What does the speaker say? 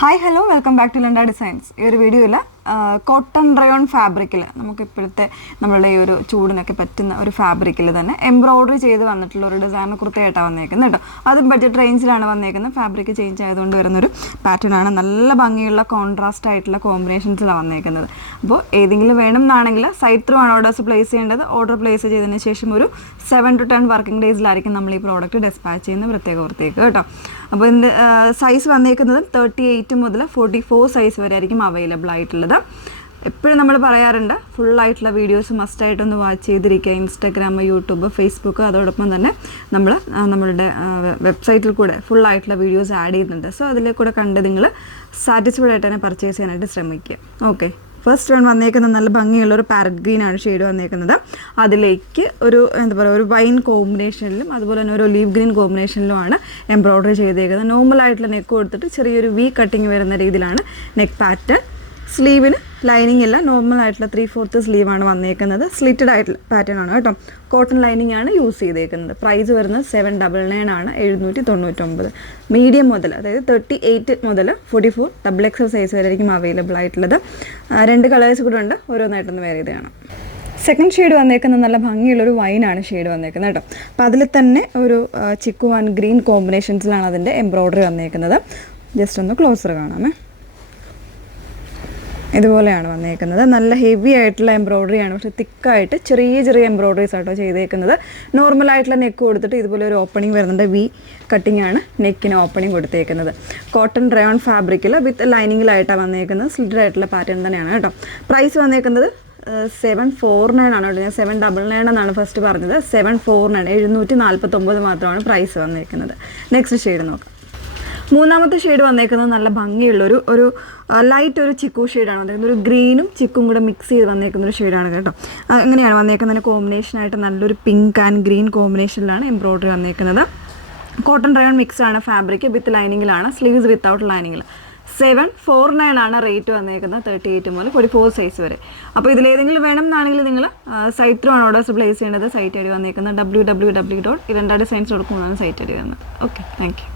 Hi hello welcome back to Landa designs. ഈ ഒരു വീഡിയോയിൽ കോട്ടൺ റയോൺ ഫാബ്രിക്കിൽ നമുക്ക് ഇപ്പോഴത്തെ നമ്മളുടെ ഈ ഒരു ചൂടിനൊക്കെ പറ്റുന്ന ഒരു ഫാബ്രിക്കിൽ തന്നെ എംബ്രോയ്ഡറി ചെയ്ത് വന്നിട്ടുള്ള ഒരു ഡിസൈൻ കുർത്തയായിട്ടാണ് വന്നേക്കുന്നത് കേട്ടോ. അതും ബഡ്ജറ്റ് റേഞ്ചിലാണ് വന്നേക്കുന്നത്. ഫാബ്രിക് ചേഞ്ച് ആയതുകൊണ്ട് വരുന്നൊരു പാറ്റേൺ ആണ്. നല്ല ഭംഗിയുള്ള കോൺട്രാസ്റ്റ് ആയിട്ടുള്ള കോമ്പിനേഷൻസിലാണ് വന്നേക്കുന്നത്. അപ്പോൾ ഏതെങ്കിലും വേണം എന്നാണെങ്കിൽ സൈറ്റ് ത്രൂ ആണ് ഓർഡേഴ്സ് പ്ലേസ് ചെയ്യേണ്ടത്. ഓർഡർ പ്ലേസ് ചെയ്തതിന് ശേഷം ഒരു 7 to 10 വർക്കിംഗ് ഡേയ്സിലായിരിക്കും നമ്മൾ ഈ പ്രോഡക്റ്റ് ഡിസ്പാച്ച് ചെയ്യുന്ന പ്രത്യേകത്തേക്ക് കേട്ടോ. അപ്പോൾ ഇതിൻ്റെ സൈസ് വന്നേക്കുന്നത് 38 മുതൽ 44 സൈസ് വരെ ആയിരിക്കും അവൈലബിൾ ആയിട്ടുള്ളത്. എപ്പോഴും നമ്മൾ പറയാറുണ്ട്, ഫുള്ളായിട്ടുള്ള വീഡിയോസ് മസ്റ്റായിട്ടൊന്ന് വാച്ച് ചെയ്തിരിക്കുക. ഇൻസ്റ്റാഗ്രാം, യൂട്യൂബ്, ഫേസ്ബുക്ക്, അതോടൊപ്പം തന്നെ നമ്മളുടെ വെബ്സൈറ്റിൽ കൂടെ ഫുള്ളായിട്ടുള്ള വീഡിയോസ് ആഡ് ചെയ്യുന്നുണ്ട്. സോ അതിൽ കൂടെ കണ്ട് നിങ്ങൾ സാറ്റിസ്ഫൈഡ് ആയിട്ട് തന്നെ പർച്ചേസ് ചെയ്യാനായിട്ട് ശ്രമിക്കുക. ഓക്കെ, ഫസ്റ്റ് വൺ വന്നേക്കുന്നത് നല്ല ഭംഗിയുള്ള ഒരു പാരറ്റ് ഗ്രീൻ ആണ് ഷെയ്ഡ് വന്നേക്കുന്നത്. അതിലേക്ക് ഒരു ഒരു വൈൻ കോമ്പിനേഷനിലും അതുപോലെ തന്നെ ഒരു ഒലീവ് ഗ്രീൻ കോമ്പിനേഷനിലുമാണ് എംബ്രോയ്ഡറി ചെയ്തേക്കുന്നത്. നോർമലായിട്ടുള്ള നെക്ക് കൊടുത്തിട്ട് ചെറിയൊരു വി കട്ടിങ് വരുന്ന രീതിയിലാണ് നെക്ക് പാറ്റേൺ. സ്ലീവിന് ലൈനിങ് ഇല്ല, നോർമലായിട്ടുള്ള 3/4 സ്ലീവാണ് വന്നേക്കുന്നത്. സ്ലിറ്റഡ് ആയിട്ടുള്ള പാറ്റേൺ ആണ് കേട്ടോ. കോട്ടൺ ലൈനിങ് ആണ് യൂസ് ചെയ്തേക്കുന്നത്. പ്രൈസ് വരുന്നത് 799 ആണ്, 799. മീഡിയം മുതൽ, അതായത് 38 മുതൽ 44 XXL സൈസ് വരെ ആയിരിക്കും അവൈലബിൾ ആയിട്ടുള്ളത്. 2 കളേഴ്സ് കൂടെ ഉണ്ട്, ഓരോന്നായിട്ടൊന്ന് വേറെ ചെയ്ത് കാണാം. സെക്കൻഡ് ഷെയ്ഡ് വന്നേക്കുന്നത് നല്ല ഭംഗിയുള്ളൊരു വൈനാണ് ഷെയ്ഡ് വന്നേക്കുന്നത് കേട്ടോ. അപ്പോൾ അതിൽ തന്നെ ഒരു ചിക്കു ആൻഡ് ഗ്രീൻ കോമ്പിനേഷൻസിലാണ് അതിൻ്റെ എംബ്രോയ്ഡറി വന്നേക്കുന്നത്. ജസ്റ്റ് ഒന്ന് ക്ലോസർ കാണാമേ. ഇതുപോലെയാണ് വന്നേക്കുന്നത്. നല്ല ഹെവി ആയിട്ടുള്ള എംബ്രോയ്ഡറിയാണ്, പക്ഷേ തിക്കായിട്ട് ചെറിയ ചെറിയ എംബ്രോയ്ഡറീസ് ആട്ടോ ചെയ്തേക്കുന്നത്. നോർമലായിട്ടുള്ള നെക്ക് കൊടുത്തിട്ട് ഇതുപോലെ ഒരു ഓപ്പണിംഗ് വരുന്നുണ്ട്. വി കട്ടിംഗ് ആണ് നെക്കിന് ഓപ്പണിംഗ് കൊടുത്തേക്കുന്നത്. കോട്ടൺ റയോൺ ഫാബ്രിക്കിൽ വിത്ത് ലൈനിങ്ങിലായിട്ടാണ് വന്നേക്കുന്നത്. സ്ലിറ്റഡ് ആയിട്ടുള്ള പാറ്റേൺ തന്നെയാണ് കേട്ടോ. പ്രൈസ് വന്നേക്കുന്നത് 749 ആണ് കേട്ടോ. ഞാൻ 799 എന്നാണ് ഫസ്റ്റ് പറഞ്ഞത്. 749, 749 മാത്രമാണ് പ്രൈസ് വന്നേക്കുന്നത്. നെക്സ്റ്റ് ഷെയ്ഡ് നോക്കാം. മൂന്നാമത്തെ ഷെയ്ഡ് വന്നേക്കുന്നത് നല്ല ഭംഗിയുള്ളൊരു ലൈറ്റ് ഒരു ചിക്കു ഷെയ്ഡാണ് വന്നേക്കുന്നത്. ഒരു ഗ്രീനും ചിക്കും കൂടെ മിക്സ് ചെയ്ത് വന്നേക്കുന്നൊരു ഷെയ്ഡാണ് കേട്ടോ. അങ്ങനെയാണ് വന്നേക്കുന്നതിന് കോമ്പിനേഷനായിട്ട് നല്ലൊരു പിങ്ക് ആൻഡ് ഗ്രീൻ കോമ്പിനേഷനിലാണ് എംബ്രോയ്ഡറി വന്നേക്കുന്നത്. കോട്ടൺ റയോൺ മിക്സ് ആണ് ഫാബ്രിക്, വിത്ത് ലൈനിങ്ങിലാണ്. സ്ലീവ്സ് വിത്തൗട്ട് ലൈനിങ്ങിൽ. 749 ആണ് റേറ്റ് വന്നേക്കുന്നത്. 38 മുതൽ 44 സൈസ് വരെ. അപ്പോൾ ഇതിലേതെങ്കിലും വേണം എന്നാണെങ്കിൽ നിങ്ങൾ സൈറ്റ് ത്രൂ ആണ് ഓർഡേഴ്സ് പ്ലേസ് ചെയ്യേണ്ടത്. സൈറ്റ് ഐ ഡി വന്നേക്കുന്നത് www.ilandadesigns.com എന്നാണ് സൈറ്റ് ഐ ഡി വരുന്നത്. Okay, thank you.